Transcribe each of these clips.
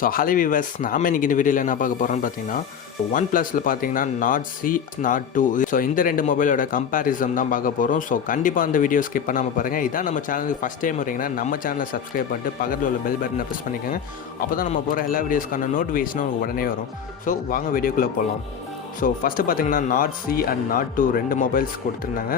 So hello viewers, நாம் இன்றைக்கி இந்த வீடியோவில் என்ன பார்க்க போகிறோம்னு பார்த்தீங்கன்னா, ஒன் ப்ளஸில் பார்த்தீங்கன்னா நாட் சி நாட் 2. ஸோ இந்த ரெண்டு மொபைலோட கம்பேரிசன் தான் பார்க்க போகிறோம். ஸோ கண்டிப்பாக அந்த வீடியோ ஸ்கிப் பண்ணாமல் பாருங்கள். இதான் நம்ம சேனலுக்கு ஃபஸ்ட் டைம் வரீங்கன்னா நம்ம சேனலை சப்ஸ்கிரைப் பண்ணிட்டு பக்கத்தில் உள்ள பெல் பட்டனை ப்ரெஸ் பண்ணிக்கோங்க. அப்போ தான் நம்ம போகிற எல்லா வீடியோஸ்க்கான நோட்டிஃபிகேஷனும் உங்களுக்கு உடனே வரும். ஸோ வாங்க வீடியோக்குள்ளே போகலாம். ஸோ ஃபஸ்ட்டு பார்த்தீங்கன்னா நாட் சி அண்ட் நாட் 2 ரெண்டு மொபைல்ஸ் கொடுத்துருந்தாங்க.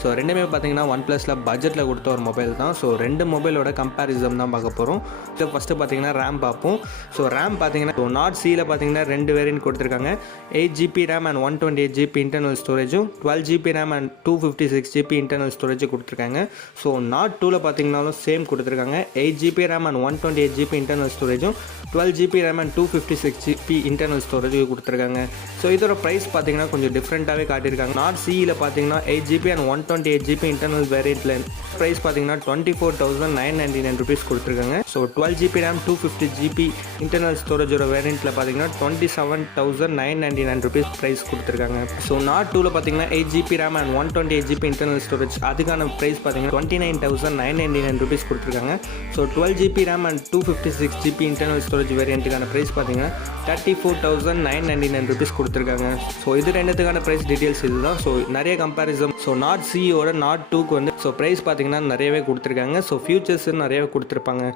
ஸோ ரெண்டுமே பார்த்தீங்கன்னா ஒன் ப்ளஸில் பட்ஜெட்டில் கொடுத்த ஒரு மொபைல் தான். ஸோ ரெண்டு மொபைலோட கம்பேரிசன் தான் பார்க்க போகிறோம். ஸோ ஃபஸ்ட்டு பார்த்தீங்கன்னா ரேம் பார்ப்போம். ஸோ ரேம் பார்த்தீங்கன்னா நாட் சியில் பார்த்தீங்கன்னா ரெண்டு வேரியன்ட் கொடுத்துருக்காங்க. 8GB RAM and 128GB internal ஸ்டோரேஜும், 12GB RAM and 256GB internal storage கொடுத்துருக்காங்க. ஸோ நாட் 2ல் பார்த்தீங்கன்னாலும் சேம் கொடுத்துருக்காங்க. 8GB RAM and 128GB internal ஸ்டோரேஜும், 12GB RAM and 256GB internal storage கொடுத்துருக்காங்க. ஸோ இதோட ப்ரைஸ் பார்த்தீங்கன்னா கொஞ்சம் டிஃப்ரெண்ட்டாகவே காட்டியிருக்காங்க. நாட் சியில் பார்த்தீங்கன்னா 8GB and 128GB internal வேரியண்ட்டில் price பார்த்தீங்கன்னா 24,999 ருபீஸ் கொடுத்துருக்காங்க. So 12GB RAM 250GB internal ஸ்டோரேஜோட வேரியண்ட்டில் பார்த்தீங்கன்னா 27,999 ருபீஸ் ப்ரைஸ் கொடுத்துருக்காங்க. ஸோ நாட் 2ல் பார்த்தீங்கன்னா 8GB RAM and 128GB internal storage அதுக்கான ப்ரைஸ் பார்த்தீங்கன்னா 29,999 ருபீஸ் கொடுத்துருக்காங்க. So 12GB RAM and 256GB internal storage வேரியண்ட்டுக்கான ப்ரைஸ் பார்த்தீங்கன்னா 34,999 ருபீஸ் கொடுத்துருக்காங்க. ஸோ இது ரெண்டுத்துக்கான ப்ரைஸ் டீட்டெயில்ஸ் இதுதான். ஸோ நிறைய கம்பேரிசன். ஸோ நாட் சியோட நாட் 2க்கு வந்து ஸோ ப்ரைஸ் பார்த்தீங்கன்னா நிறையவே கொடுத்துருக்காங்க. ஸோ ஃபியூச்சர்ஸ் நிறையவே கொடுத்துருப்பாங்க.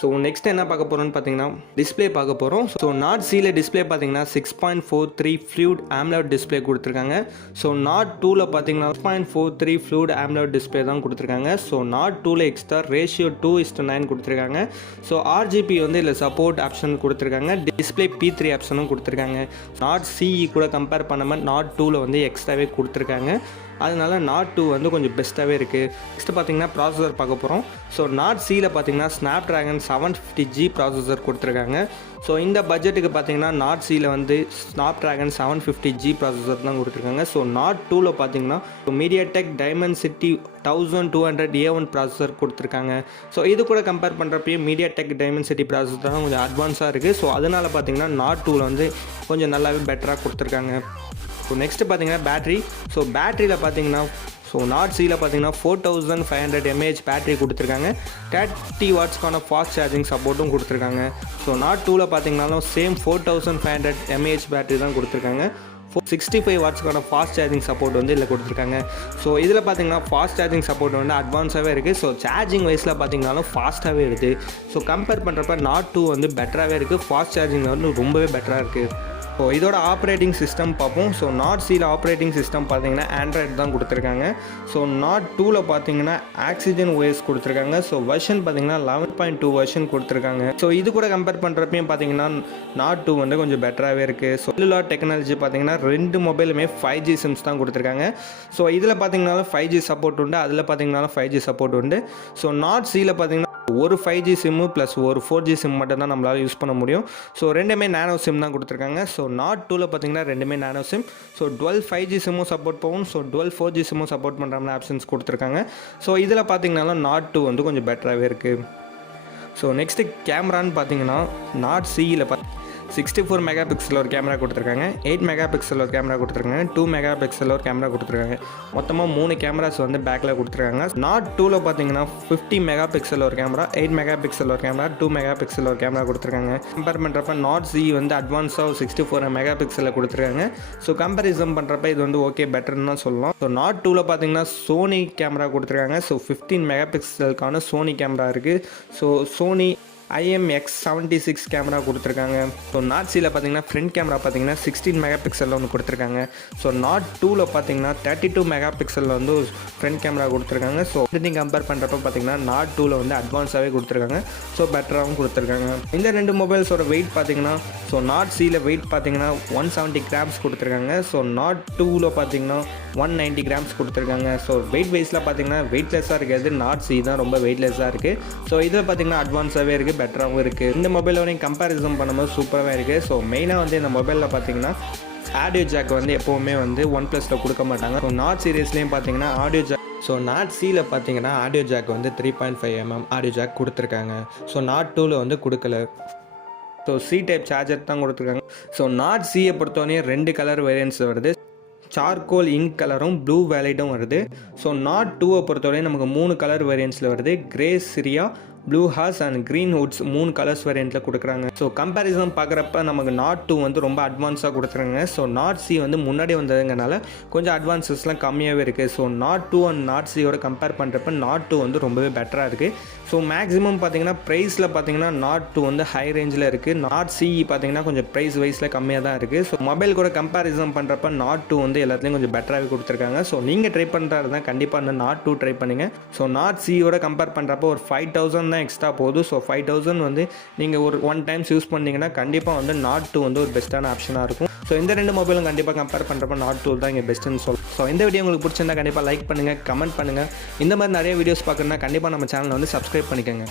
ஸோ நெக்ஸ்ட் என்ன பார்க்க போகிறோம்னு பார்த்தீங்கன்னா டிஸ்பிளே பார்க்க போகிறோம். ஸோ நாட் சியில் டிஸ்பிளே பார்த்தீங்கன்னா 6.43 ஃப்ளூயிட் ஆம்லோட் டிஸ்பிளே கொடுத்துருக்காங்க. ஸோ நாட் 2ல் பார்த்தீங்கன்னா 6.43 ஃப்ளூயிட் ஆம்லோட் டிஸ்பிளே தான் கொடுத்துருக்காங்க. ஸோ நாட் 2ல் எக்ஸ்ட்ரா ரேஷியோ 2:9 கொடுத்துருக்காங்க. ஸோ RGB வந்து இதில் சப்போர்ட் ஆப்ஷன் கொடுத்துருக்காங்க. டிஸ்பிளே P3 ஆப்ஷனும் கொடுத்துருக்காங்க. நாட் சிஇ கூட கம்பேர் பண்ணாமல் நாட் 2ல் வந்து எக்ஸ்ட்ராவே கொடுத்துருக்காங்க. அதனால நாட் 2 வந்து கொஞ்சம் பெஸ்ட்டாகவே இருக்குது. நெக்ஸ்ட்டு பார்த்தீங்கன்னா ப்ராசஸர் பார்க்க போகிறோம். ஸோ நாட் சியில் பார்த்தீங்கன்னா ஸ்னாப்ட்ராகன் 750G ப்ராசஸர் கொடுத்துருக்காங்க. ஸோ இந்த பட்ஜெட்டுக்கு பார்த்தீங்கன்னா நாட் சியில் வந்து ஸ்னாப்ட்ராகன் 750G ப்ராசஸர் தான் கொடுத்துருக்காங்க. ஸோ நாட் 2ல் பார்த்தீங்கன்னா மீடியாடெக் டைமென்சிட்டி 1200A1 ப்ராசஸர் கொடுத்துருக்காங்க. ஸோ இது கூட கம்பேர் பண்ணுறப்பையும் மீடியாடெக் டைமென்சிட்டி ப்ராசஸர் தான் கொஞ்சம் அட்வான்ஸாக இருக்குது. ஸோ அதனால் பார்த்தீங்கன்னா நாட் 2ல் வந்து கொஞ்சம் நல்லாவே பெட்டராக கொடுத்துருக்காங்க. ஸோ நெக்ஸ்ட்டு பார்த்தீங்கன்னா பேட்ரி. ஸோ பேட்டரியில் பார்த்தீங்கன்னா நாட் சியில் பார்த்தீங்கன்னா 4500 mAh பேட்டரி கொடுத்துருக்காங்க. 30 வாட்ஸ்க்கான ஃபாஸ்ட் சார்ஜிங் சப்போர்ட்டும் கொடுத்துருக்காங்க. ஸோ நாட் 2ல் பார்த்தீங்கன்னாலும் சேம் 4500 mAh பேட்டரி தான் கொடுத்துருக்காங்க. 65 வாட்ஸ்க்கான ஃபாஸ்ட் சார்ஜிங் சப்போர்ட் வந்து இதில் கொடுத்துருக்காங்க. ஸோ இதில் பார்த்தீங்கன்னா ஃபாஸ்ட் சார்ஜிங் சப்போர்ட் வந்து அட்வான்ஸாகவே இருக்குது. ஸோ சார்ஜிங் வைஸில் பார்த்தீங்கன்னாலும் ஃபாஸ்ட்டாகவே இருக்குது. ஸோ கம்பேர் பண்ணுறப்ப நாட் 2 வந்து பெட்டராகவே இருக்குது. ஃபாஸ்ட் சார்ஜிங் வந்து ரொம்பவே பெட்டராக இருக்குது. ஸோ இதோட ஆப்ரேட்டிங் சிஸ்டம் பார்ப்போம். ஸோ நாட் சியில் ஆப்ரேட்டிங் சிஸ்டம் பார்த்தீங்கன்னா ஆண்ட்ராய்டு தான் கொடுத்துருக்காங்க. ஸோ நாட் 2ல் பார்த்தீங்கன்னா ஆக்சிஜன் OS கொடுத்துருக்காங்க. ஸோ வெர்ஷன் பார்த்தீங்கன்னா 11.2 வெர்ஷன் கொடுத்துருக்காங்க. ஸோ இது கூட கம்பேர் பண்ணுறப்பையும் பார்த்தீங்கன்னா நாட் 2 வந்து கொஞ்சம் பெட்டராகவே இருக்குது. ஸோ செல்லுலார் டெக்னாலஜி பார்த்தீங்கன்னா ரெண்டு மொபைலுமே 5G சிம்ஸ் தான் கொடுத்துருக்காங்க. ஸோ இதில் பார்த்தீங்கன்னாலும் 5G சப்போர்ட் உண்டு, அதில் பார்த்தீங்கன்னாலும் 5G சப்போர்ட் உண்டு. ஸோ நாட் சியில் பார்த்தீங்கன்னா ஒரு 5G சிம்மு ப்ளஸ் ஒரு 4G சிம் மட்டும் தான் நம்மளால் யூஸ் பண்ண முடியும். ஸோ ரெண்டுமே நானோ சிம் தான் கொடுத்துருக்காங்க. ஸோ நாட் 2ல் பார்த்தீங்கன்னா ரெண்டுமே நானோ சிம். ஸோ 12 5G சிம்மும் சப்போர்ட் போகும். ஸோ 12 4G சிம்மும் சப்போர்ட் பண்ணுற ஆப்ஷன்ஸ் கொடுத்துருக்காங்க. ஸோ இதில் பார்த்தீங்கன்னாலும் நாட் 2 வந்து கொஞ்சம் பெட்டராகவே இருக்குது. ஸோ நெக்ஸ்ட்டு கேமரான்னு பார்த்தீங்கன்னா நாட் சியில் 64 மெகா பிக்சல் ஒரு கேமரா கொடுத்துருக்காங்க. 8 மெகா பிக்சல் ஒரு கேமரா கொடுத்துருக்காங்க. 2 மெகா பிக்சல் ஒரு கேமரா கொடுத்துருக்காங்க. மொத்தமாக 3 கேமராஸ் வந்து பேக்கில் கொடுத்துருக்காங்க. நாட் 2ல் பார்த்தீங்கன்னா 50 மெகா பிக்சல் ஒரு கேமரா, 8 மெகா பிக்சல் ஒரு கேமரா, 2 மெகா பிக்சல் ஒரு கேமரா கொடுத்துருக்காங்க. கம்பேர் பண்ணுறப்ப நாட் சி வந்து அட்வான்ஸாக 64 மெகா பிக்சலில் கொடுத்துருக்காங்க. ஸோ கம்பேரிசன் பண்ணுறப்ப இது வந்து ஓகே பெட்டர்னு தான் சொல்லலாம். ஸோ நாட் 2ல் பார்த்தீங்கன்னா சோனி கேமரா கொடுத்துருக்காங்க. ஸோ 15 மெகா பிக்சலுக்கான சோனி கேமரா இருக்குது. ஸோ சோனி IMX76 கேமரா கொடுத்துருக்காங்க. ஸோ நாட் சியில் பார்த்தீங்கன்னா ஃப்ரண்ட் கேமரா பார்த்தீங்கன்னா 16 மெகா பிக்சலில் ஒன்று கொடுத்துருக்காங்க. ஸோ நாட் 2ல் பார்த்தீங்கன்னா 32 மெகா பிக்சலில் வந்து ஃப்ரண்ட் கேமரா கொடுத்துருக்காங்க. ஸோ ரெண்டையும் கம்பேர் பண்ணுறப்ப பார்த்தீங்கன்னா நாட் 2ல் வந்து அட்வான்ஸாகவே கொடுத்துருக்காங்க. ஸோ பெட்டராகவும் கொடுத்துருக்காங்க. இந்த ரெண்டு மொபைல்ஸோட வெயிட் பார்த்தீங்கன்னா ஸோ நாட் சியில் வெயிட் பார்த்தீங்கன்னா 170 கிராம்ஸ் கொடுத்துருக்காங்க. ஸோ நாட் 2ல் பார்த்தீங்கன்னா 190 கிராம்ஸ் கொடுத்துருக்காங்க. ஸோ வெயிட் வைஸில் பார்த்தீங்கன்னா வெயிட்லெஸ்ஸாக இருக்கிறது நாட் சி தான் ரொம்ப வெயிட்லெஸ்ஸாக இருக்குது. ஸோ இதில் பார்த்தீங்கன்னா அட்வான்ஸாகவே இருக்குது, பெட்டராகவும் இருக்குது. இந்த மொபைலோடையும் கம்பேரிசன் பண்ணும்போது சூப்பராகவே இருக்குது. ஸோ மெயினாக வந்து இந்த மொபைலில் பார்த்தீங்கன்னா ஆடியோ ஜாக் வந்து எப்போவுமே வந்து ஒன் ப்ளஸில் கொடுக்க மாட்டாங்க. ஸோ நாட் சீரியஸ்லேயும் பார்த்தீங்கன்னா ஆடியோ ஜாக் ஸோ நாட் சியில் பார்த்தீங்கன்னா ஆடியோ ஜாக் வந்து 3.5mm ஆடியோ ஜாக் கொடுத்துருக்காங்க. ஸோ நாட் 2ல் வந்து கொடுக்கல. ஸோ C டைப் சார்ஜர் தான் கொடுத்துருக்காங்க. ஸோ நாட் சியை பொறுத்தவரையும் 2 கலர் வேரியன்ட்ஸ் வருது. சார்கோல் இங்க் கலரும் ப்ளூ வேலைட்டும் வருது. ஸோ நாட் 2 பொறுத்தவரை நமக்கு 3 கலர் வேரியன்ட்ஸில் வருது. Grey Sierra blue haze and green woods 3 colours வேரியண்ட்டில் கொடுக்குறாங்க. ஸோ கம்பேரிசன் பார்க்குறப்ப நமக்கு நாட் 2 வந்து ரொம்ப அட்வான்ஸாக கொடுத்துருங்க. ஸோ நாட் சி வந்து முன்னாடி வந்ததுங்கனால கொஞ்சம் அட்வான்சஸ்லாம் கம்மியாகவே இருக்குது. ஸோ நாட் 2 அண்ட் நாட் சியோட கம்பேர் பண்ணுறப்ப நாட் 2 வந்து ரொம்பவே பெட்டராக இருக்குது. ஸோ மேக்ஸிமம் பார்த்தீங்கன்னா ப்ரைஸில் பார்த்தீங்கன்னா நாட் 2 வந்து ஹை ரேஞ்சில் இருக்குது. நாட் சி பார்த்தீங்கன்னா கொஞ்சம் ப்ரைஸ் வைஸில் கம்மியாக தான் இருக்குது. ஸோ மொபைல் கூட கம்பேரிசன் பண்ணுறப்ப நாட் 2 வந்து எல்லாத்துலேயும் கொஞ்சம் பெட்டராகவே கொடுத்துருக்காங்க. ஸோ நீங்கள் ட்ரை பண்ணுறது தான் கண்டிப்பாக அந்த நாட் 2 ட்ரை பண்ணுங்கள். ஸோ நாட் சியோட கம்பேர் பண்ணுறப்போ ஒரு 5000 தான் எக்ஸ்ட்ரா போகுது. ஸோ 5000 வந்து நீங்கள் ஒரு 1 டைம்ஸ் யூஸ் பண்ணிங்கன்னா கண்டிப்பாக வந்து நாட் 2 வந்து ஒரு பெஸ்ட்டான ஆப்ஷனாக இருக்கும். ஸோ இந்த 2 மொபைலும் கண்டிப்பாக கம்பேர் பண்ணுறப்ப நாட் 2 தான் இங்கே பெஸ்ட்டுன்னு சொல்லலாம். ஸோ இந்த வீடியோ உங்களுக்கு பிடிச்சிருந்தா கண்டிப்பாக லைக் பண்ணுங்கள், கமெண்ட் பண்ணுங்கள். இந்த மாதிரி நிறைய வீடியோஸ் பார்க்கணுன்னா கண்டிப்பாக நம்ம சேனலை வந்து சப்ஸ்கிரைப் பண்ணிக்கோங்க.